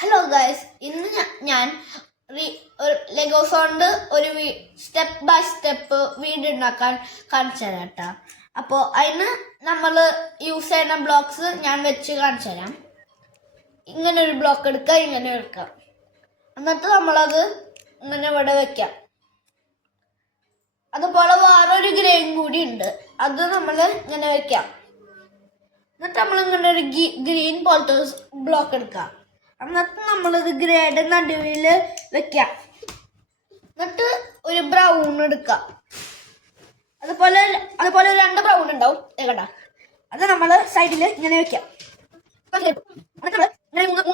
Hello guys, ഇന്ന് ഞാൻ Legos കൊണ്ട് ഒരു സ്റ്റെപ്പ് ബൈ സ്റ്റെപ്പ് വീട് ഉണ്ടാക്കാൻ കാണിച്ചു തരാം കേട്ടോ. അപ്പോൾ അതിന് നമ്മൾ യൂസ് ചെയ്യുന്ന ബ്ലോക്സ് ഞാൻ വെച്ച് കാണിച്ചു തരാം. ഇങ്ങനെ ഒരു ബ്ലോക്ക് എടുക്കുക, ഇങ്ങനെ എടുക്കാം. എന്നിട്ട് നമ്മളത് ഇങ്ങനെ ഇവിടെ വെക്കാം. അതുപോലെ വേറൊരു ഗ്രേയും കൂടി ഉണ്ട്, അത് നമ്മൾ ഇങ്ങനെ വെക്കാം. എന്നിട്ട് നമ്മൾ ഇങ്ങനെ ഒരു ഗ്രീൻ പോലത്തെ ബ്ലോക്ക് എടുക്കാം. എന്നിട്ട് നമ്മളിത് ഗ്രേഡ് നടുവിൽ വെക്കാം. എന്നിട്ട് ഒരു ബ്രൗൺ എടുക്കാം. അതുപോലെ രണ്ട് ബ്രൗൺ ഉണ്ടാവും കേട്ടാ. അത് നമ്മൾ സൈഡിൽ ഇങ്ങനെ വെക്കാം. എന്നിട്ട് നമ്മൾ ഇങ്ങനെ മൂന്ന്